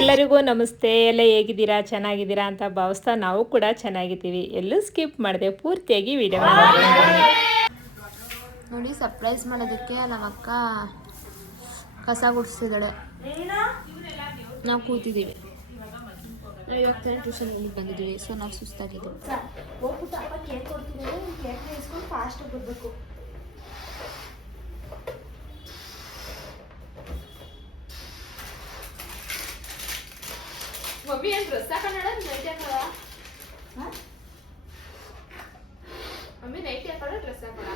ಎಲ್ಲರಿಗೂ ನಮಸ್ತೆ. ಎಲ್ಲ ಹೇಗಿದ್ದೀರಾ? ಚೆನ್ನಾಗಿದ್ದೀರಾ ಅಂತ ಭಾವಿಸ್ತಾ ನಾವು ಕೂಡ ಚೆನ್ನಾಗಿದ್ದೀವಿ. ಎಲ್ಲೂ ಸ್ಕಿಪ್ ಮಾಡಿದೆ, ಪೂರ್ತಿಯಾಗಿ ವಿಡಿಯೋ ನೋಡಿ. ಸರ್ಪ್ರೈಸ್ ಮಾಡೋದಕ್ಕೆ ನಮ್ಮ ಅಕ್ಕ ಕಸ ಗುಡಿಸ್ತಿದ್ದಾಳೆ, ನಾವು ಕೂತಿದ್ದೀವಿ. ನಾವು ಇವಾಗ ಟ್ಯೂಷನ್ಗೆ ಬಂದಿದ್ದೀವಿ, ಸೊ ನಾವು ಸುಸ್ತಾಗಿದ್ದೀವಿ. ಹೋಗ್ಬಿಟ್ಟು ಅಪ್ಪ ಕೇಕ್ ಕೊಡ್ತಿದ್ದಾರೆ, ಕೇಕ್ ಇಸ್ಕೊಂಡು ಫಾಸ್ಟ್ ಬರಬೇಕು. ಮಮ್ಮಿ ಏನು ಡ್ರೆಸ್ ಹಾಕೊಂಡ ನೈಟ್ ಹಾಕೋಣ? ಮಮ್ಮಿ ನೈಟ್ ಹಾಕೋಣ ಡ್ರೆಸ್ ಹಾಕೋಣ?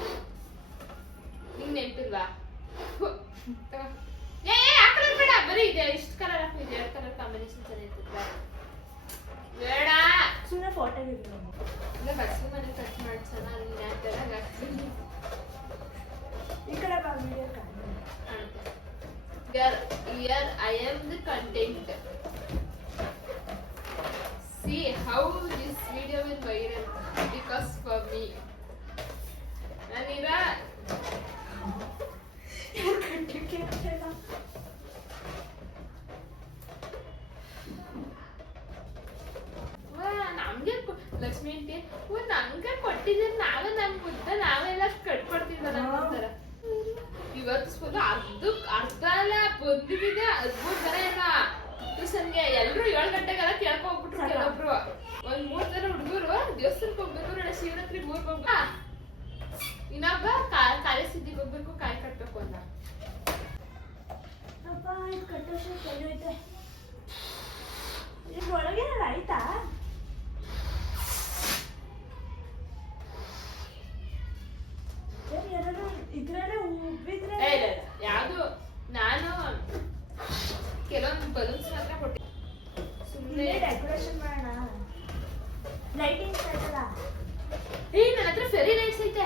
ನಿಂಗೆ ನೆನಪಿಲ್ವಾ? ಹಾಕೋಣ ಬೇಡ, ಬರೀ ಇದೆ ಇಷ್ಟು ಕಲರ್ ಹಾಕಿದೆ, ಎರಡು ಕಲರ್ ಕಾಂಬಿನೇಷನ್ ಚೆನ್ನಾಗಿರ್ತದೆ. ಬೇಡ ಸುಮ್ಮನೆ ಫೋಟೋ ಇಲ್ಲ, ಬಸ್ಸು ಮನೆ ಕಟ್ ಮಾಡ್ಸೋಣ. ಅಲ್ಲಿ ನ್ಯಾಟರಾಗಿ ಹಾಕ್ತೀನಿ. ಈ ಕಡೆ ಬಾ, ವಿಡಿಯೋ ಕಾಣುತ್ತೆ. Here I am the content. See how this video will viral because for me. Nanira ನಮ್ಗೆ ಲಕ್ಷ್ಮಿ ಅಂತೆ ನಂಗೆ ಕೊಟ್ಟಿದ್ರೆ ನಾವೇ ನಮ್ ಮುದ್ದ ನಾವೆಲ್ಲ ಕಟ್ಕೊಡ್ತಿದ್ವಲ್ಲ ಅಂತಾರ. ಇವತ್ತು ಫುಲ್ ಅರ್ಧ ಅಲ್ಲ ಬಂದಿದೆ 13 ಜನ ಇಲ್ಲ ಟ್ಯೂಷನ್ಗೆ. ಎಲ್ರು 7 ಗಂಟೆಗೆಲ್ಲ ಕೇಳ್ಕೊ ಹೋಗ್ಬಿಟ್ರು. ಕೆಲವೊಬ್ರು ಒಂದ್ 3 ಜನ ಹುಡುಗರು ದೇವಸ್ಥಾನಕ್ಕೆ ಹೋಗ್ಬೇಕು, ಶಿವರಾತ್ರಿ 3 ಹೋಗ್ಬೇಕು. ಇನ್ನೊಬ್ಬ ಕಾಲೇ ಸಿದ್ಧಿಗೆ ಹೋಗ್ಬೇಕು, ಕಾಯಿ ಕಟ್ಬೇಕು ಅಂತ. ಅಪ್ಪ ಇದು ಕಟ್ಟೋಷ್ಟು ಐತೆ. ಇದು ಒಳಗೆ ಆಯ್ತಾ? ಇದ್ರಲ್ಲೇ ಉಬ್ಬಿದ್ರೆ ಯಾವ್ದು ನಾನು ಕೆಲವೊಂದು ಬಲೂನ್ಸ್ ಮಾತ್ರ ಕೊಟ್ಟಿ ಸುಮ್ಮನೆ ಡೆಕೋರೇಷನ್ ಮಾಡೋಣ. ಲೈಟಿಂಗ್ಸ್ ಆಯ್ತಲ್ಲ. ನನ್ನ ಹತ್ರ ಫೆರಿ ಲೈಟ್ಸ್ ಐತೆ.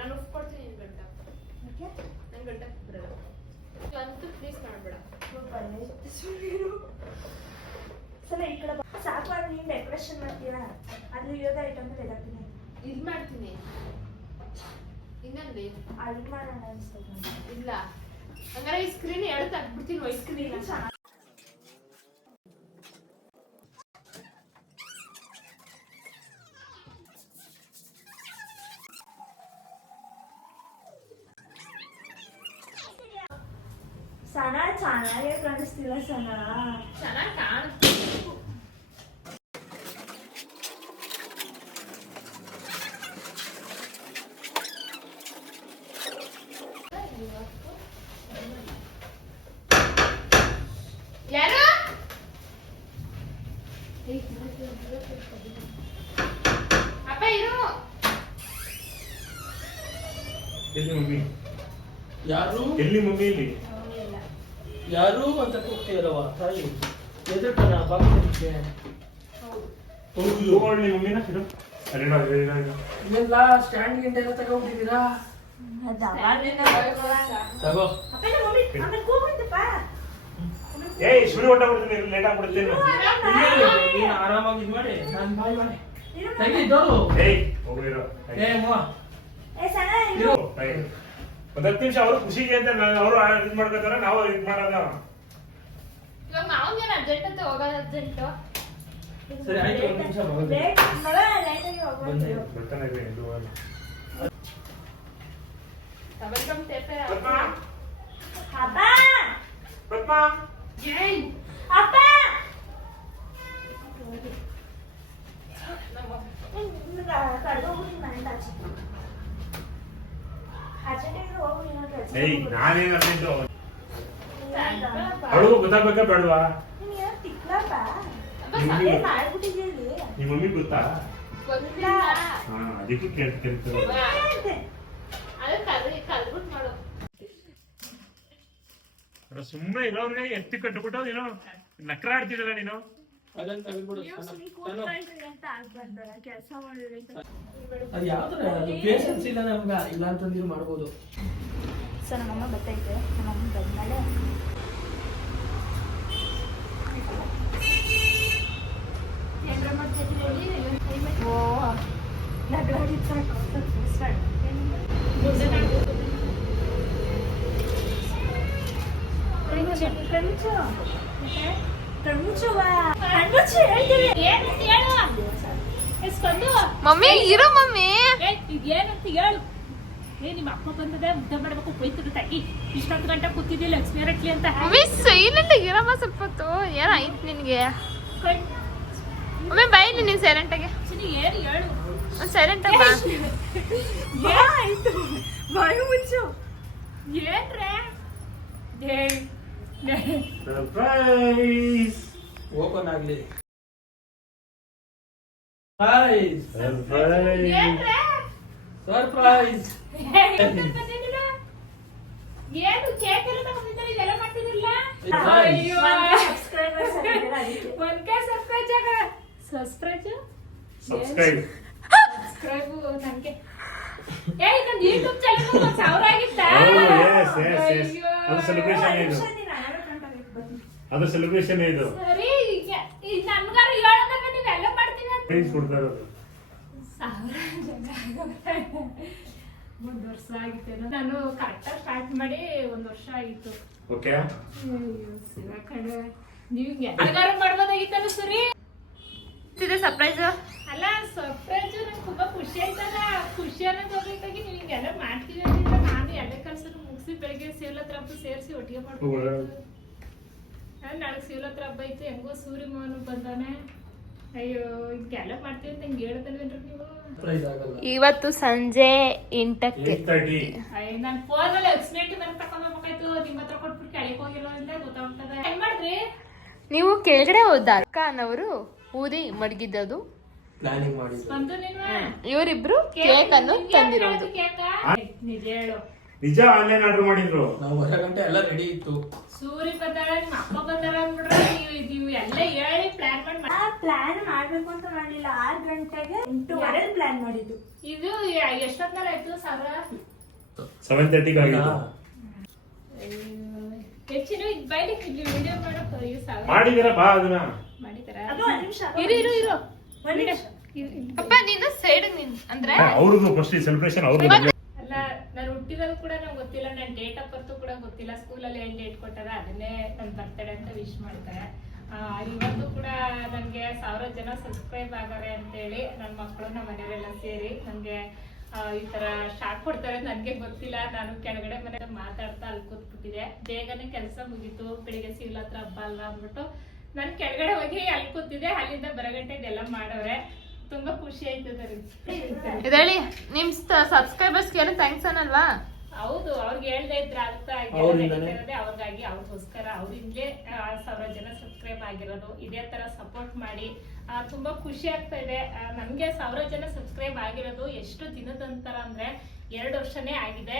ನಾನು ಉಪ್ಪು ಕೊಡ್ತೀನಿ ನಿನ್ ಗಂಟ. ನನ್ ಗಂಟ ಬರಲ್ಲ ಅಂತೂ ಪ್ಲೀಸ್ ಮಾಡಬೇಡ. ಸಲ ಈ ಕಡೆ ಸಾಕು. ನೀನ್ ಡೆಕೋರೇಷನ್ ಮಾಡ್ತೀಯ, ಅಲ್ಲಿ ಇರೋದ ಐಟಮ್ ತೆಗೆದಾಕ್ತೀನಿ. ಇದು ಮಾಡ್ತೀನಿ ಇನ್ನೊಂದು ಅಲ್ಲಿ ಮಾಡೋಣ ಅನ್ಸ್ತದೆ. ಇಲ್ಲ ಹಂಗಾರೆ ಈ ಸ್ಕ್ರೀನ್ ಎರಡು ತೆಗ್ದ್ಬಿಡ್ತೀನಿ. ವೈಟ್ ಸ್ಕ್ರೀನ್ ಸನ ಚೆನ್ನಾಗೇ ಕಾಣಿಸ್ತಿಲ್ಲ. ಸನ ಚೆನ್ನಾಗಿ ಕಾಣುತ್ತೆ. ಯಾರು ಅಪ್ಪ ಇರು. ಎಲ್ಲಿ ಮಮ್ಮಿ? ಯಾರು ಎಲ್ಲಿ ಮಮ್ಮಿ? ಇಲ್ಲಿ ಯಾರು ಅಂತ ಕೂಗ್ತಿರವ ತಾಯಿ ಎದುರ್ಕನ ಬಾಗಿಲಿಗೆ ತಗೊಳ್ಳಿ ಮಮ್ಮಿನ ಇದು ಇದೆಲ್ಲ ಸ್ಟ್ಯಾಂಡ್ ಗಿಂಡ್ ಎಲ್ಲ ತಗೊಂಡಿದ್ದೀರಾ? ತಗೋ. ಏಯ್ ಸುಳಿ ಹೊಟ್ಟ ಬಿಡ್ತೀನಿ, ಲೇಟ್ ಆಗ್ಬಿಡುತ್ತೇನು? ನೀನು ಆರಾಮಾಗಿ ಇದು ಮಾಡಿ ನಾನು ಬಾಯ್ ಮಾಡಿ ತೆಗಿದ್ದೋರು. ಏಯ್ ಹೋಗಿರೋ ಏ ಮೂವ ಇರು. ಒಂದು 10 ನಿಮಿಷ ಅವರು ಖುಷಿಗೆ ಅಂತ ಅವರು ಇದು ಮಾಡ್ಕೋತಾರೆ, ನಾವು ಇದು ಮಾಡೋದ. ಇವಾಗ ಮಾವನ್ಗೇನು ಅರ್ಜೆಂಟ್ ಅಂತ ಹೋಗೋದು ಅರ್ಜೆಂಟು. ಸರಿ ಆಯ್ತು, ಒಂದು ನಿಮಿಷ ಬರ್ತಾನೆ ಇದೆ ಇದು. ವೆಲ್ಕಮ್ ಟೇಪೆ ಪದ್ಮಾ ಅಪ್ಪ ಪದ್ಮಾ ಏಯ್ ಅಪ್ಪ ಕಡ್ದೋಗ್ಬಿಟ್ಟು ಮನೆಯಿಂದ ಆಚೆಗೆ ಹೋಗಿ ಏಯ್ ನಾನೇನು ಅರ್ಜೆಂಟು? ಅವಳಿಗೂ ಗೊತ್ತಾಗ್ಬೇಕಾ ಬೇಡವಾ? ನಿಮ್ಮ ಮಮ್ಮಿ ಗೊತ್ತಾ? ಗೊತ್ತಿಲ್ಲ. ಅದಕ್ಕೆ ಕೇಳ್ತಾರೆ. ಅದೇ ಕಲ್ಬಿಟ್ ಮಾಡು. ಸುಮ್ಮನೆ ಇರೋರ್ಗೆ ಎತ್ತಿ ಕಟ್ಬಿಟ್ಟು ನೀನು ನಕ್ರ ಆಡ್ತಿದ್ದಲ್ಲ ನೀನು. ಅದನ್ನ ತೆಗೆದ್ಬಿಡು. ಅಂತ ಆಗ್ಬಾರ್ದಲ್ಲ, ಕೆಲಸ ಮಾಡಿದ್ರೆ ಅದು ಯಾವ್ದ್ರ ಅದು ಪೇಷನ್ಸ್ ಇಲ್ಲ ನಮ್ಗ, ಇಲ್ಲ ಅಂತಂದಿರು ಮಾಡ್ಬೋದು. ಸೊ ನಮ್ಮಮ್ಮ ಬರ್ತೈತೆ, ನಮ್ಮಮ್ಮ ಬಂದ್ಮೇಲೆ ಏನ್ರ ಮಾಡ್ತಿದ್ರಿ? ಓ ನಗರಾಡಿ ಮಮ್ಮಿ ಇರೋ ಮಮ್ಮಿ. ಏನಂತ ಹೇಳು. ನಿಮ್ಮ ಅಪ್ಪ ಬಂದದ ಮುದ್ದೆ ಮಾಡ್ಬೇಕು ಕೊಯ್ತದ ತಾಯಿ. ಇಷ್ಟೊಂದು ಗಂಟೆ ಕೂತಿದ್ದಿಲ್ಲ ಲಕ್ಷ್ಮಿ ರಟ್ಲಿ ಅಂತ. ಮಮ್ಮಿ ಸೈಲೆಂಟ್ ಆಗಿರಮ್ಮ ಸ್ವಲ್ಪ ಹೊತ್ತು. ಏನಾಯ್ತು ನಿನ್ಗೆ? ಮಮ್ಮಿ ಬೈಲಿ ನೀನ್ ಸೈಲೆಂಟ್ ಆಗಿ. ಏನು ಹೇಳು. ಸೈಲೆಂಟ್ ಆಗ ಆಯ್ತು ಬಾಯಿ ಮುಚ್ಚು. ಏನ್ರೆ ಸರ್ಪ್ರೈಸ್ ಓಪನ್ ಆಗ್ಲಿ. Surprise surprise. ಏನು ಕೇಕ್ ಎಲ್ಲ ತಗೊಂಡಿದ್ದಾರೆ, ಇದೆಲ್ಲ ಮಾಡ್ತಿದಿಲ್ಲ. ಅಯ್ಯೋ. ಸಬ್ಸ್ಕ್ರೈಬರ್ಸ್ ಆಗಿದ್ದೀರಾ ಅದಕ್ಕೆ. ಒಂದ್ಕೆ ಸಬ್ಸ್ಕ್ರೈಬ್ ಆಗ ಸಬ್ಸ್ಕ್ರೈಬ್ ಸಬ್ಸ್ಕ್ರೈಬ್ ಸಬ್ಸ್ಕ್ರೈಬ್ ನನಗೆ. ಏ ಇದೊಂದು ಯೂಟ್ಯೂಬ್ ಚಾನೆಲ್ 1,000 ಆಗಿತ್ತಾ? yes. ಅದು ಸೆಲೆಬ್ರೇಷನ್ ಇದು. ಅದು ಸೆಲೆಬ್ರೇಷನ್ ಇದು. ಸರಿ ಈಗ ನನ್ಗಾರು ಹೇಳೋದಾಗ ನೀವೆಲ್ಲ ಮಾಡ್ತೀನಿ ಅಂತ. ಪ್ರೈಸ್ ಕೊಡ್ತಾ ಇರೋದು. 1,000 ಜನ 1 ವರ್ಷ ಆಗಿತ್ತೇನೋ. ನಾನು ಕರೆಕ್ಟಾಗಿ ಸ್ಟಾರ್ಟ್ ಮಾಡಿ 1 ವರ್ಷ ಆಗಿತ್ತು. ಓಕೆ. ಅಯ್ಯೋ ಶಿವ ಕಡೆ ನೀವು ಎಲ್ಲಾರು ಮಾಡ್ಬೋದಾಗಿತ್ತಲ್ಲ ಸರಿ. ಇದು ಸರ್ಪ್ರೈಸ್ ಅಲ್ಲ ಸರ್ಪ್ರೈಸ್ ನಂಗೆ ತುಂಬಾ ಖುಷಿ ಆಯ್ತದ. ಖುಷಿ ಅನ್ನೋದು ಹೋಗ್ಬೇಕಾಗಿ ನೀವು ಹಿಂಗೆಲ್ಲ ಮಾಡ್ತೀವಿ ಅಂತಿದ್ರೆ ನಾನು ಎಲ್ಲ ಕೆಲಸ ಮುಗಿಸಿ ಬೆಳಿಗ್ಗೆ ಶಿವಲತ್ರ ಹಬ್ಬ ಸೇರಿಸಿ ಒಟ್ಟಿಗೆ ಮಾಡ್ಬೋದು. ನಾಳೆ ಶಿವಲತ್ರ ಹಬ್ಬ ಐತೆ, ಹೆಂಗೋ ಸೂರ್ಯ ಮೋಹನ್ ಬಂದಾನೆ. ಅಯ್ಯೋ ಹಿಂಗೆಲ್ಲ ಮಾಡ್ತೀವಿ ಅಂತ ಹಿಂಗೆ ಹೇಳ್ತಲ್ವೇನ್ರಿ ನೀವು? ಸರ್ಪ್ರೈಸ್ ಆಗಲ್ಲ. ಇವತ್ತು ಸಂಜೆ 8ಕ್ಕೆ 8:30. ಅಯ್ಯ ನಾನು ಫೋನಲ್ಲಿ ಎಕ್ಸ್ಪ್ಲೇಟ್ ನನಗೆ ತಕೊಂಡ್ಬೇಕಾಯ್ತು. ನಿಮ್ಮ ಹತ್ರ ಕೊಟ್ಬಿಟ್ಟು ಕೆಳಗೆ ಹೋಗಿರೋದ್ರಿಂದ ಗೊತ್ತಾಗ್ತದೆ. ಹೆಂಗ್ ಮಾಡ್ರಿ ನೀವು ಕೆಳಗಡೆ ಹೋದ ಅಕ್ಕ ಅನ್ನೋರು ಊದಿ ಮಡಗಿದ್ದದು ಪ್ಲಾನಿಂಗ್ ಮಾಡಿದ್ರು. ಬಂದು ನೀನು ಇವರಿಬ್ರು ಕೇಕ್ ಅನ್ನು ತಂದಿರೋದು. ನಿಜ ಹೇಳು. ನಿಜ ಆನ್ಲೈನ್ ಆರ್ಡರ್ ಮಾಡಿದ್ರು. ನಾವು 1 ಗಂಟೆ ಎಲ್ಲ ರೆಡಿ ಇತ್ತು. ಸೂರ್ಯ ಬಂದಾಳ, ನಿಮ್ಮ ಅಪ್ಪ ಬಂದಾರ ಅಂದ್ಬಿಟ್ರೆ ನೀವು ಎಲ್ಲ ಹೇಳಿ ಪ್ಲಾನ್ ಮಾಡಿ ಪ್ಲಾನ್ ಮಾಡ್ಬೇಕು ಅಂತ ಮಾಡಿಲ್ಲ. 6 ಗಂಟೆಗೆ 8:15 ಪ್ಲಾನ್ ಮಾಡಿದ್ದು. ಇದು ಎಷ್ಟೊತ್ತಲ್ಲಿ ಆಯ್ತು? 7:30 ಆಗಿತ್ತು. ಹೆಚ್ಚಿನ ಬೈಲಿ ವಿಡಿಯೋ ಮಾಡಕ್ ಮಾಡಿದೀರಾ ಬಾ ಅದನ್ನ. ಮಾಡಿದಾರ. ಅದು 1 ನಿಮಿಷ ಇರು ಒಂದ್ ನಿಮಿಷ. ಅಪ್ಪ ನೀನು ಸೈಡ್ ನಿನ್ ಅಂದ್ರೆ ಅವ್ರದ್ದು ಫಸ್ಟ್ ಸೆಲೆಬ್ರೇಷನ್ ಅವ್ರದ್ದು. ಅಲ್ಲ ನಾನು ಹುಟ್ಟಿರೋದು ಕೂಡ ನಂಗೆ ಗೊತ್ತಿಲ್ಲ, ನನ್ನ ಡೇಟ್ ಆಫ್ ಬರ್ತ್ ಕೂಡ ಗೊತ್ತಿಲ್ಲ. ಸ್ಕೂಲಲ್ಲಿ ಏನ್ ಡೇಟ್ ಕೊಟ್ಟಾರ ಅದನ್ನೇ ನನ್ನ ಬರ್ತಡೇ ಅಂತ ವಿಶ್ ಮಾಡ್ತಾರೆ. ಇವತ್ತು ಕೂಡ ನನಗೆ 1000 ಜನ ಸಬ್ಸ್ಕ್ರೈಬ್ ಆಗare ಅಂತೇಳಿ ನನ್ನ ಮಕ್ಕಳು ನಮ್ಮ ಮನೆಯವರೆಲ್ಲ ಸೇರಿ ನನಗೆ ಈ ತರ ಶಾರ್ಟ್ ಕೊಡ್ತಾರೆ. ನನಗೆ ಗೊತ್ತಿಲ್ಲ. ನಾನು ಕೆಳಗಡೆ ಮನೆ ಮಾತಾಡ್ತಾ ಅಲ್ಲಿ ಕೂತ್ಬಿಟ್ಟಿದೆ. ಬೇಗನೆ ಕೆಲಸ ಮುಗೀತು. ಬೆಳಿಗ್ಗೆ ಸಿಗ್ಲ ಹತ್ರ ಹಬ್ಬ ಅಲ್ಲ ಅಂದ್ಬಿಟ್ಟು ನಾನು ಕೆಳಗಡೆ ಹೋಗಿ ಅಲ್ಲಿ ಕೂತಿದ್ದೆ. ಅಲ್ಲಿಂದ ಬರಗಂಟೆ ಇದೆಲ್ಲ ಮಾಡವ್ರೆ. ತುಂಬಾ ಖುಷಿ ಆಯ್ತದ ರೀ. ಇದೇಳಿ ನಿಮ್ ಸಬ್ಸ್ಕ್ರೈಬರ್ಸ್ಗೆ ಏನು ಥ್ಯಾಂಕ್ಸ್ ಅನ್ನಲ್ವಾ? ಹೌದು, ಅವ್ರಿಗೆ ಹೇಳ್ದೆ ಇದ್ರೆ ಆಗ್ತಾ ಅವ್ರಿಂದಾನೆ? ಅವ್ರಿಗಾಗಿ ಅವ್ರಿಗೋಸ್ಕರ ಅವರಿಂದಲೇ 1000 ಜನ ಸಬ್ಸ್ಕ್ರೈಬ್ ಆಗಿರೋದು. ಇದೇ ತರ ಸಪೋರ್ಟ್ ಮಾಡಿ. ತುಂಬಾ ಖುಷಿ ಆಗ್ತಾ ಇದೆ. ನಮ್ಗೆ 1000 ಜನ ಸಬ್ಸ್ಕ್ರೈಬ್ ಆಗಿರೋದು ಎಷ್ಟು ದಿನದ ನಂತರ ಅಂದ್ರೆ 2 ವರ್ಷನೇ ಆಗಿದೆ.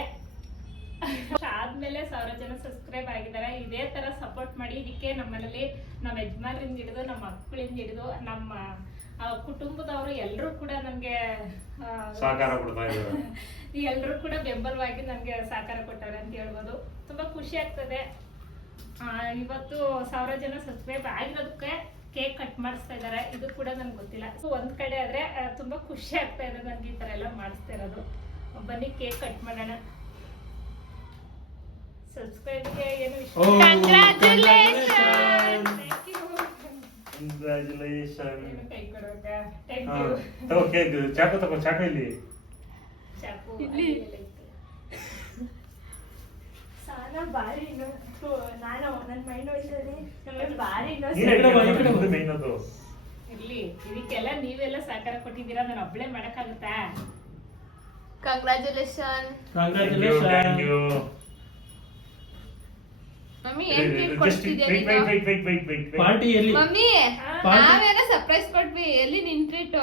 ಆದ್ಮೇಲೆ 1000 ಜನ ಸಬ್ಸ್ಕ್ರೈಬ್ ಆಗಿದ್ದಾರೆ. ಇದೇ ತರ ಸಪೋರ್ಟ್ ಮಾಡಿ. ಇದಕ್ಕೆ ನಮ್ಮನೇಲಿ ನಮ್ಮ ಯಜಮಾನ್ರಿಂದ ಹಿಡಿದು ನಮ್ಮ ಮಕ್ಕಳಿಂದ ಹಿಡಿದು ನಮ್ಮ ಕುಟುಂಬದವರು ಎಲ್ಲರೂ ಕೂಡ ನನ್ಗೆ ಸಹಕಾರ ಕೊಡ್ತಾ ಇದ್ದಾರೆ. ಎಲ್ಲರೂ ಕೂಡ ಬೆಂಬಲವಾಗಿ ನನ್ಗೆ ಸಹಕಾರ ಕೊಟ್ಟಾರೆ ಅಂತ ಹೇಳ್ಬೋದು. ತುಂಬಾ ಖುಷಿ ಆಗ್ತದೆ. ಇವತ್ತು 1000 ಜನ ಸಬ್ಸ್ಕ್ರೈಬ್ ಆಗಿರೋದಕ್ಕೆ ಕೇಕ್ ಕಟ್ ಮಾಡಿಸ್ತಾ ಇದಾರೆ. ಇದು ಕೂಡ ನನ್ಗೆ ಗೊತ್ತಿಲ್ಲ. ಒಂದ್ ಕಡೆ ಆದ್ರೆ ತುಂಬಾ ಖುಷಿ ಆಗ್ತಾ ಇದೆ ನನ್ಗೆ ಈ ತರ ಎಲ್ಲ ಮಾಡಿಸ್ತಾ ಇರೋದು. ಬನ್ನಿ ಕೇಕ್ ಕಟ್ ಮಾಡೋಣ. ಸಬ್ಸ್ಕ್ರೈಬ್ಗೆ ಏನು ಕಂಗ್ರಾಚುಲೇಷನ್. ಕೈ ಕೊಡ್ಬೇಕಾ? ಥ್ಯಾಂಕ್ ಹಾ ಯು. ತಗೋ ಕೇಕ್. ಚಾಕು ಇಲ್ಲಿ. ಚಾಕು ಸಾನ ಬಾರಿ ನಾನು ನನ್ನ ಮೈಂಡ್ ವಯಸ್ಸಲ್ಲಿ ನಮಗೆ ಬಾರಿ ಮೇನ್ ಅದು. ಇರ್ಲಿ, ಇದಕ್ಕೆಲ್ಲ ನೀವೆಲ್ಲ ಸಹಕಾರ ಕೊಟ್ಟಿದ್ದೀರಾ. ನಾನು ಒಬ್ಳೆ ಮಾಡಕ್ಕಾಗುತ್ತಾ? ಕಂಗ್ರಾಚುಲೇಷನ್. Thank you. ಮಮ್ಮಿ ಏನ್ ಕೇಕ್ ಕೊಡ್ತಿದ್ಯಾ ನೀನು? ಪಾರ್ಟಿ ಎಲ್ಲಿ? Mummy party? ನಾವೇನ ಸರ್ಪ್ರೈಸ್ ಕೊಟ್ವಿ. ಎಲ್ಲಿ ನಿನ್ ಟ್ರೀಟ್?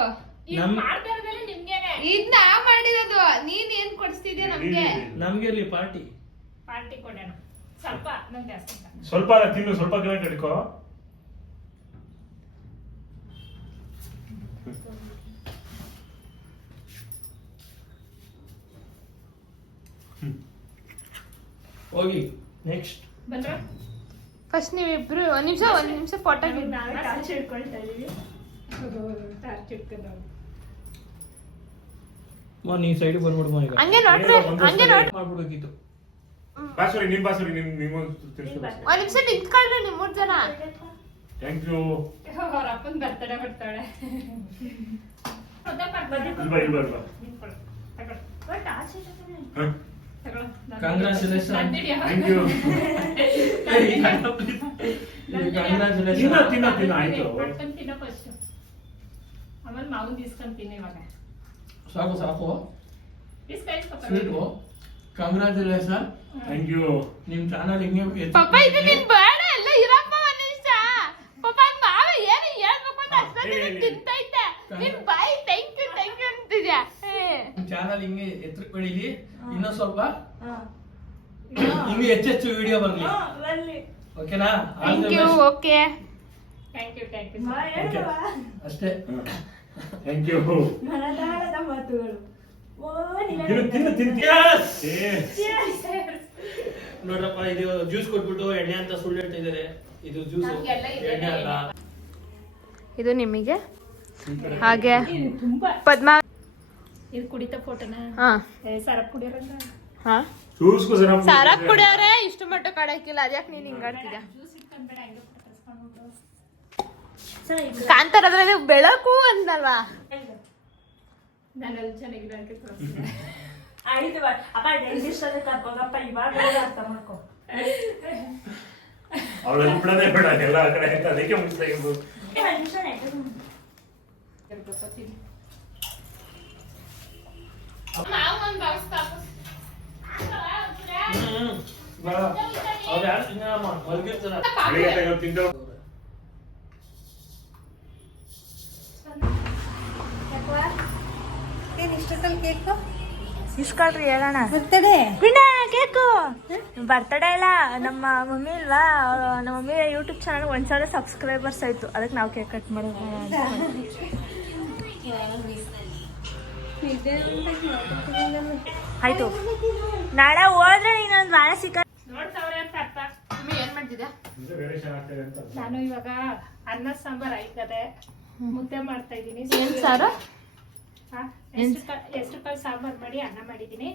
ಈಗ ಮಾಡ್ತಾ ಇರೋದೆಲ್ಲ ನಿಮ್ಗೇನೆ. ಇದ್ ನಾ ಮಾಡಿರೋದು ನೀನ್ ಏನ್ ಕೊಡ್ಸ್ತಿದ್ಯಾ ನಮ್ಗೆ ನಮ್ಗೆ ಇಲ್ಲಿ ಪಾರ್ಟಿ ಪಾರ್ಟಿ ಕೊಡೋಣ ಸ್ವಲ್ಪ ನಂಗೆ ಜಾಸ್ತಿ ಇಲ್ಲ. ಸ್ವಲ್ಪ ತಿನ್ನು, ಸ್ವಲ್ಪ ಗಿಡ ಹಿಡ್ಕೋ. ಹೋಗಿ ನೆಕ್ಸ್ಟ್ ಬಂದ್ರ ಫಸ್ಟ್ ನೀವಿಬ್ರು ಒಂದ್ ನಿಮಿಷ ಫೋಟೋ ನಾವೇ ಟಾರ್ಚ್ ಹಿಡ್ಕೊಳ್ತಾ ಇದೀವಿ. ಟಾರ್ಚ್ ಇಟ್ಕೊಂಡು ನೀ ಸೈಡ್ ಬಂದ್ಬಿಡ್ಮ ಈಗ ಹಂಗೆ ನೋಡ್ರಿ ಹಂಗೆ ನೋಡ್ರಿ ಮಾಡ್ಬಿಡ್ಬೇಕಿತ್ತು. ಬಾಸುರಿ ನಿಮ್ಮ ತಿನ್ನಿಸ್ಬೇಕು. ಒಂದ್ ನಿಮಿಷ ನಿಂತ್ಕೊಳ್ರಿ ನಿಮ್ 3 ಜನ. Thank you. ಅವ್ರ ಅಪ್ಪನ ಬರ್ತಡೇ ಬರ್ತಾಳೆ. ಇಲ್ವಾ ಟಾರ್ಚ್ ಹಿಡ್ಕೊಳ್ರಿ. Congratulations. Thank you. ತಿನ್ನ ಆಯ್ತು. ಮಾಡ್ಕೊಂಡ್ ತಿನ್ನೋ ಫಸ್ಟ್, ಆಮೇಲೆ ಮಾವು తీసుకొని ತಿನ್ನ. ಇವಾಗ ಸಾಕು ಇಸ್ಕೊ ಸ್ವೀಟು. ಕಂಗ್ರಾಚುಲೇಷನ್. Thank you. ನಿಮ್ ಚಾನಲ್ ಹಿಂಗೆ ಪಾಪ ಇದು ನಿನ್ ಬೇಡ ಎಲ್ಲ ಇರಪ್ಪ ಒಂದ್ ನಿಮಿಷ. ಪಾಪ ಮಾವ ಏನು ಹೇಳ್ಬೇಕು ಅಂತ ಅಷ್ಟೊಂದು ತಿಂತೈತೆ. ನಿನ್ ಬಾಯಿ ಥ್ಯಾಂಕ್ ಯು ಅಂತಿದ್ಯಾ. ಚಾನಲ್ ಹಿಂಗೆ ಎತ್ತರಕ್ಕೆ ಬೆಳೀಲಿ. ಇನ್ನೂ ಸ್ವಲ್ಪ ಹಾ. ಹಿಂಗೆ ಹೆಚ್ಚೆಚ್ಚು ವಿಡಿಯೋ ಬರ್ಲಿ. ಬರ್ಲಿ. ಓಕೆನಾ? Thank you. Okay thank you ಮಾ ಹೇಳುವ. ಅಷ್ಟೇ. Thank you. ಮನದಾಳದ ಮಾತುಗಳು. ಓ ತಿನ್ನು. ನೋಡ್ರಪ್ಪ, ಇದು ಜ್ಯೂಸ್ ಕೊಟ್ಬಿಟ್ಟು ಎಣ್ಣೆ ಅಂತ ಸುಳ್ಳು ಹೇಳ್ತಾ ಇದಾರೆ. ಇದು ಜ್ಯೂಸ್ ನಮ್ಗೆಲ್ಲ ಇದೆ. ಎಣ್ಣೆ ಅಲ್ಲ. ಇದು ನಿಮಗೆ ಹಾಗೆ ತುಂಬಾ ಪದ್ಮಾ. ಇದು ಕುಡಿತ ಫೋಟೋನ ಹಾ ಸರಪ್ ಕುಡಿಯೋರಂಗ ಹಾ ಜ್ಯೂಸ್ಗೂ ಸಾರಾಪ್ ಕುಡಿಯೋರೆ ಇಷ್ಟು ಮಟ್ಟ ಕಡಕಿಲ್ಲ. ಅದ್ಯಾಕೆ ನೀನ್ ಹಿಂಗಾಡ್ತಿದ್ಯಾ? ಜ್ಯೂಸ್ ಇಟ್ಕೊಂಡ್ಬೇಡ, ಹಂಗೆ ಕರ್ಸ್ಕೊಂಡ್ಬಿಟ್ಟು. ಕಾಂತಾರದ್ರಲ್ಲಿ ಬೆಳಕು ಅಂದಲ್ವಾ? ನಾನು ಅಲ್ಲಿ ಚೆನ್ನಾಗಿದೆ ಅಂತ ತೋರಿಸ್ದೆ. ಆಯ್ತು ಅಪ್ಪ ಡೆಂಟಿಸ್ಟ್ ಅದೇ ಕರ್ಕೋಗಪ್ಪ. ಇವಾಗ ಅರ್ಥ ಮಾಡ್ಕೊ. ಅವಳಲ್ಲಿ ಬಿಡೋದೇ ಬೇಡ ಎಲ್ಲ ಕಡೆ ಅಂತ ಅದಕ್ಕೆ ಮುಂಚೆ ಇರ್ಬೋದು. ನಿಮಿಷ ತಿನ್ನು. ಅವ್ರು ಯಾರು ತಿನ್ನಮ್ಮ ಮಲ್ಗಿರ್ತಾರ. ತಿಂದು ಇಸ್ಕೊಳ್ರಿ ಹೇಳೋಣ. Birthday cake. ಬರ್ತಡೇ ಇಲ್ಲ, ನಮ್ಮ ಮಮ್ಮಿ ಇಲ್ವಾ, ನಮ್ಮ ಮಮ್ಮಿ ಯೂಟ್ಯೂಬ್ ಚಾನಲ್ 1,000 ಸಬ್ಸ್ಕ್ರೈಬರ್ಸ್ ಆಯ್ತು. ಅದಕ್ಕೆ ನಾವು ಕೇಕ್ ಕಟ್ ಮಾಡೋದು. ಆಯ್ತು, ನಾಳೆ ಹೋದ್ರೆ ಇನ್ನೊಂದು ವಾರ ಸಿಕ್ಕ. ನೋಡ್ತಾವ್ರೆ ಅಂತ ಅರ್ಥ. ಏನ್ ಮಾಡ್ತಿದ್ಯಾ? ವೇರಿಯೇಷನ್ ಆಗ್ತದೆ ಅಂತ. ನಾನು ಇವಾಗ ಅನ್ನ ಸಾಂಬಾರ್ ಆಯ್ತದೆ, ಮುದ್ದೆ ಮಾಡ್ತಾ ಇದ್ದೀನಿ. ಏನ್ ಸಾರು? ಎಷ್ಟು ಕಾಳು ಸಾಂಬಾರ್ ಮಾಡಿ ಅನ್ನ ಮಾಡಿದೀನಿ.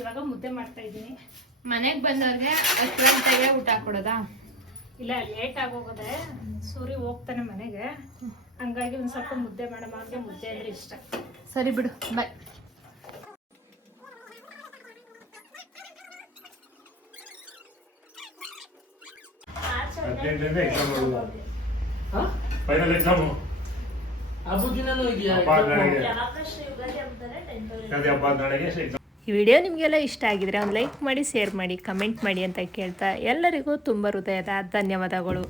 ಇವಾಗ ಮುದ್ದೆ ಮಾಡ್ತಾ ಇದ್ದೀನಿ. ಮನೆಗ್ ಬಂದವ್ರಿಗೆ 10 ಗಂಟೆಗೆ ಊಟ ಕೊಡೋದಾ? ಇಲ್ಲ, ಲೇಟ್ ಆಗೋಗದೆ. ಸೂರಿ ಹೋಗ್ತಾನೆ ಮನೆಗೆ, ಹಂಗಾಗಿ ಒಂದ್ ಸ್ವಲ್ಪ ಮುದ್ದೆ ಮಾಡಮ್ಮ. ಅವ್ರಿಗೆ ಮುದ್ದೆ ಅಂದ್ರೆ ಇಷ್ಟ. ಸರಿ ಬಿಡು, ಬಾಯ್. ಫೈನಲ್ ಎಕ್ಸಾಮು ಹಬ್ಬಕ್ಕಿನ್ನೂ ಇದೆಯಾ? ಹಬ್ಬ ನಾಳೆಗೆ. ಹಬ್ಬ ನಾಳೆಗೆ ಎಕ್ಸಾಮ್. ಈ ವಿಡಿಯೋ ನಿಮಗೆಲ್ಲ ಇಷ್ಟ ಆಗಿದ್ರೆ ಒಂದು ಲೈಕ್ ಮಾಡಿ, ಶೇರ್ ಮಾಡಿ, ಕಮೆಂಟ್ ಮಾಡಿ ಅಂತ ಕೇಳ್ತಾ ಎಲ್ಲರಿಗೂ ತುಂಬ ಹೃದಯದ ಧನ್ಯವಾದಗಳು.